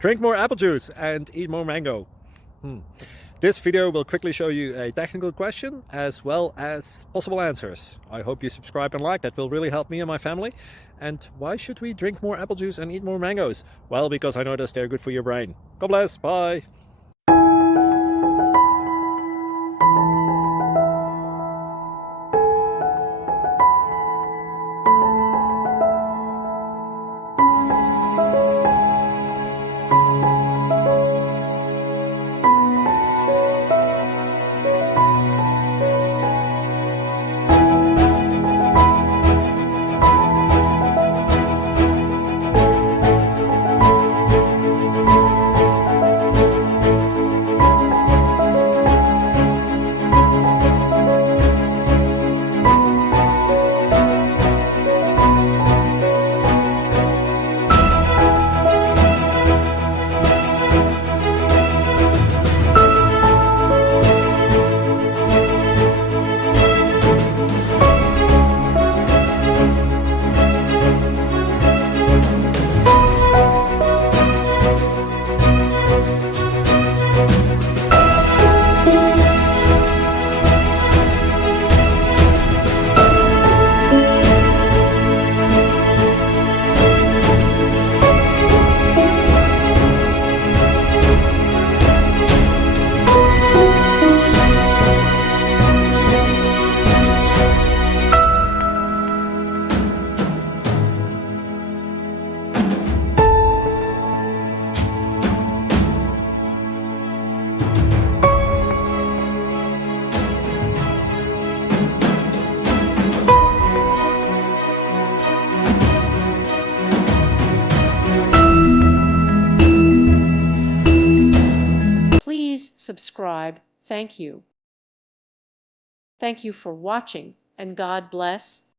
Drink more apple juice and eat more mango. This video will quickly show you a technical question as well as possible answers. I hope you subscribe and like, that will really help me and my family. And why should we drink more apple juice and eat more mangoes? Well, because I noticed they're good for your brain. God bless, bye. Please subscribe. Thank you. Thank you for watching, and God bless.